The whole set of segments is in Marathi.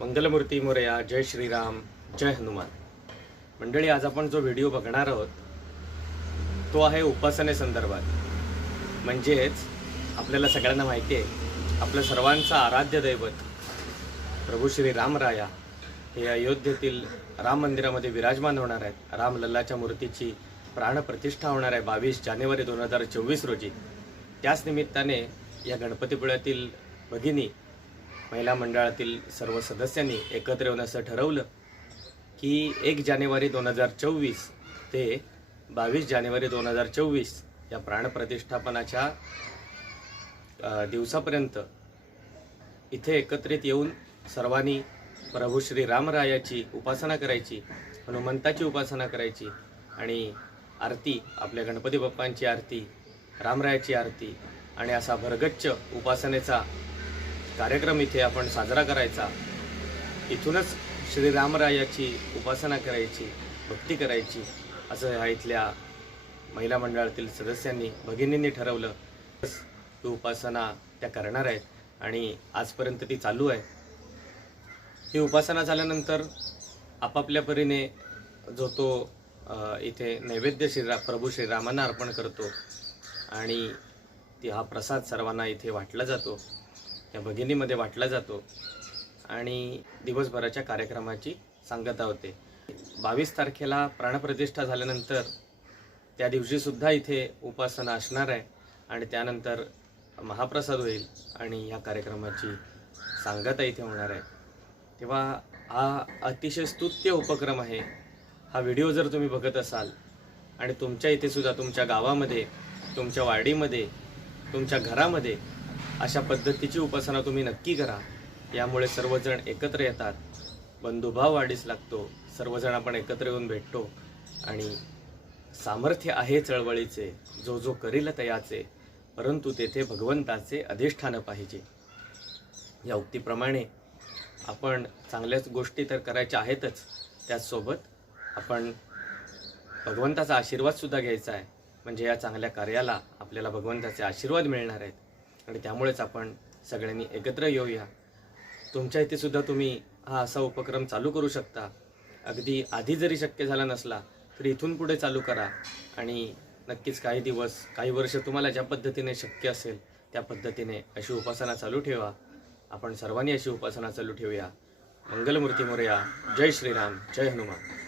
मंगलमूर्ती मोरया जय श्रीराम जय हनुमान. मंडळी आज आपण जो व्हिडिओ बघणार आहोत तो आहे उपासनेसंदर्भात म्हणजेच आपल्याला सगळ्यांना माहिती आहे आपलं सर्वांचं आराध्य दैवत प्रभू श्री रामराया हे अयोध्येतील राम मंदिरामध्ये विराजमान होणार आहेत. रामलल्लाच्या मूर्तीची प्राणप्रतिष्ठा होणार आहे बावीस जानेवारी दोन हजार चोवीस रोजी. त्याच निमित्ताने या गणपतीपुळ्यातील भगिनी महिला मंडळातील सर्व सदस्यांनी एकत्र येऊन असं ठरवलं की एक जानेवारी दोन हजार चोवीस ते बावीस जानेवारी दोन हजार चोवीस या प्राणप्रतिष्ठापनाच्या दिवसापर्यंत इथे एकत्रित येऊन सर्वांनी प्रभू श्री रामरायाची उपासना करायची हनुमंताची उपासना करायची आणि आरती आपल्या गणपती बाप्पांची आरती रामरायाची आरती आणि असा भरगच्च उपासनेचा कार्यक्रम इथे आपण साजरा करायचा. इथूनच श्री रामरायाची उपासना करायची भक्ती करायची असं ह्या इथल्या महिला मंडळातील सदस्यांनी भगिनींनी ठरवलं. ही उपासना त्या करणार आहेत आणि आजपर्यंत ती चालू आहे. ही उपासना झाल्यानंतर आपापल्या परीने जो तो इथे नैवेद्य श्रीरा प्रभू श्रीरामांना अर्पण करतो आणि ती हा प्रसाद सर्वांना इथे वाटला जातो. या भगिनीमध्ये वाटला जातो. आणि दिवसभराच्या कार्यक्रमाची सांगता होते. बावीस तारखेला प्राणप्रतिष्ठा झाल्यानंतर त्या दिवशीसुद्धा इथे उपासना असणार आहे आणि त्यानंतर महाप्रसाद होईल आणि या कार्यक्रमाची सांगता इथे होणार आहे. तेव्हा हा अतिशय स्तुत्य उपक्रम आहे. हा व्हिडिओ जर तुम्ही बघत असाल आणि तुमच्या इथे सुद्धा तुमच्या गावामध्ये तुमच्या वाडीमध्ये तुमच्या घरामध्ये अशा पद्धतीची उपासना तुम्ही नक्की करा. यामुळे सर्वजण एकत्र येतात. बंधुभाव वाढीस लागतो. सर्वजण आपण एकत्र येऊन भेटतो. आणि सामर्थ्य आहे चळवळीचे. जो जो करील तयाचे. परंतु तेथे भगवंताचे अधिष्ठान पाहिजे. या उक्तीप्रमाणे आपण चांगल्याच गोष्टी तर करायच्या आहेतच. त्याचसोबत आपण भगवंताचा आशीर्वादसुद्धा घ्यायचा आहे. म्हणजे या चांगल्या कार्याला आपल्याला भगवंताचे आशीर्वाद मिळणार आहेत. आणि त्यामुळेच आपण सगळ्यांनी एकत्र येऊया. तुमच्या इथे सुद्धा तुम्ही हा असा उपक्रम चालू करू शकता. अगदी आधी जरी शक्य झाला नसला तरी इथून पुढे चालू करा. आणि नक्कीच काही दिवस काही वर्ष तुम्हाला ज्या पद्धतीने शक्य असेल त्या पद्धतीने अशी उपासना चालू ठेवा. आपण सर्वांनी अशी उपासना चालू ठेवूया. मंगलमूर्ती मोरया जय श्रीराम जय हनुमान.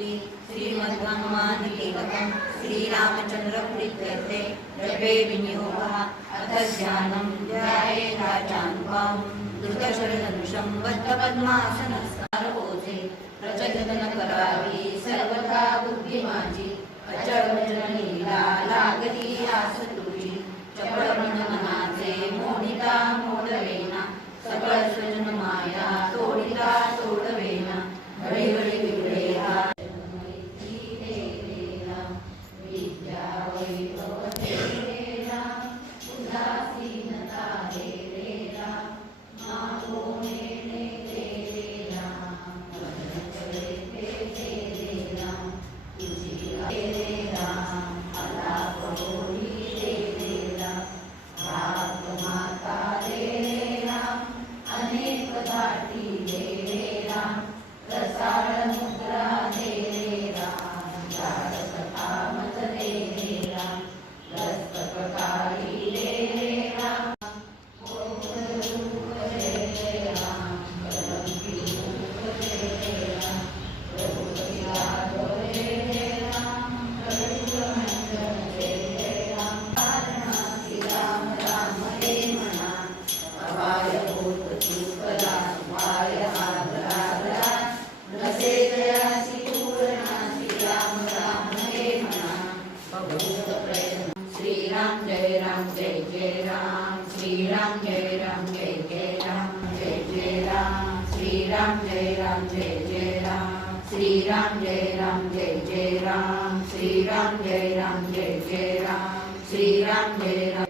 श्री श्रीमद्भगवान् केवलं श्रीरामचन्द्र जपे विनियोगः अथ ध्यानं ध्यायेताचान्वां दुर्गशरणदृशं बद्धपद्मासनसारभोजे प्रचलितन करावी सर्वथा बुद्धी माझी अचळवचनीला लागली Ram Jai Ram Sri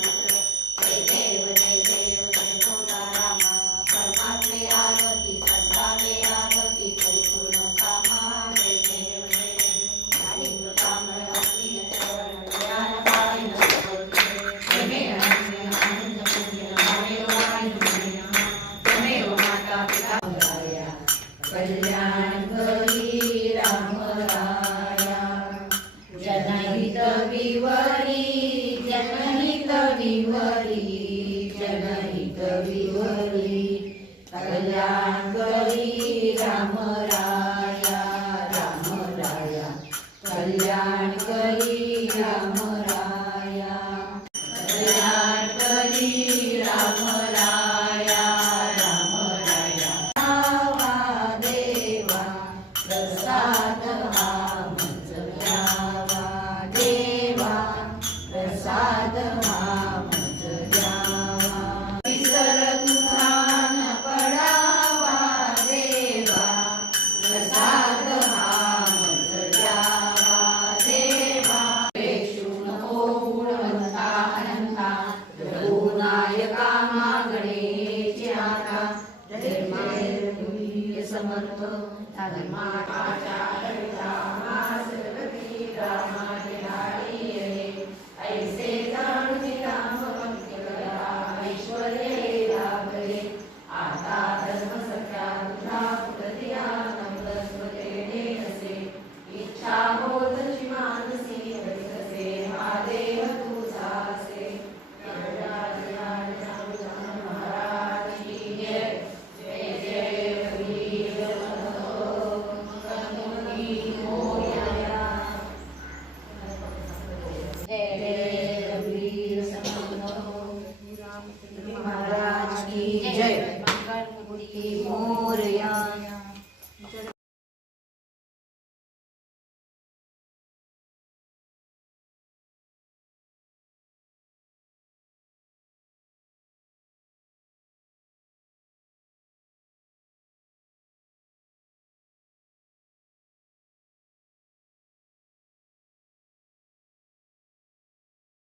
Ram राया ¡Suscríbete al canal!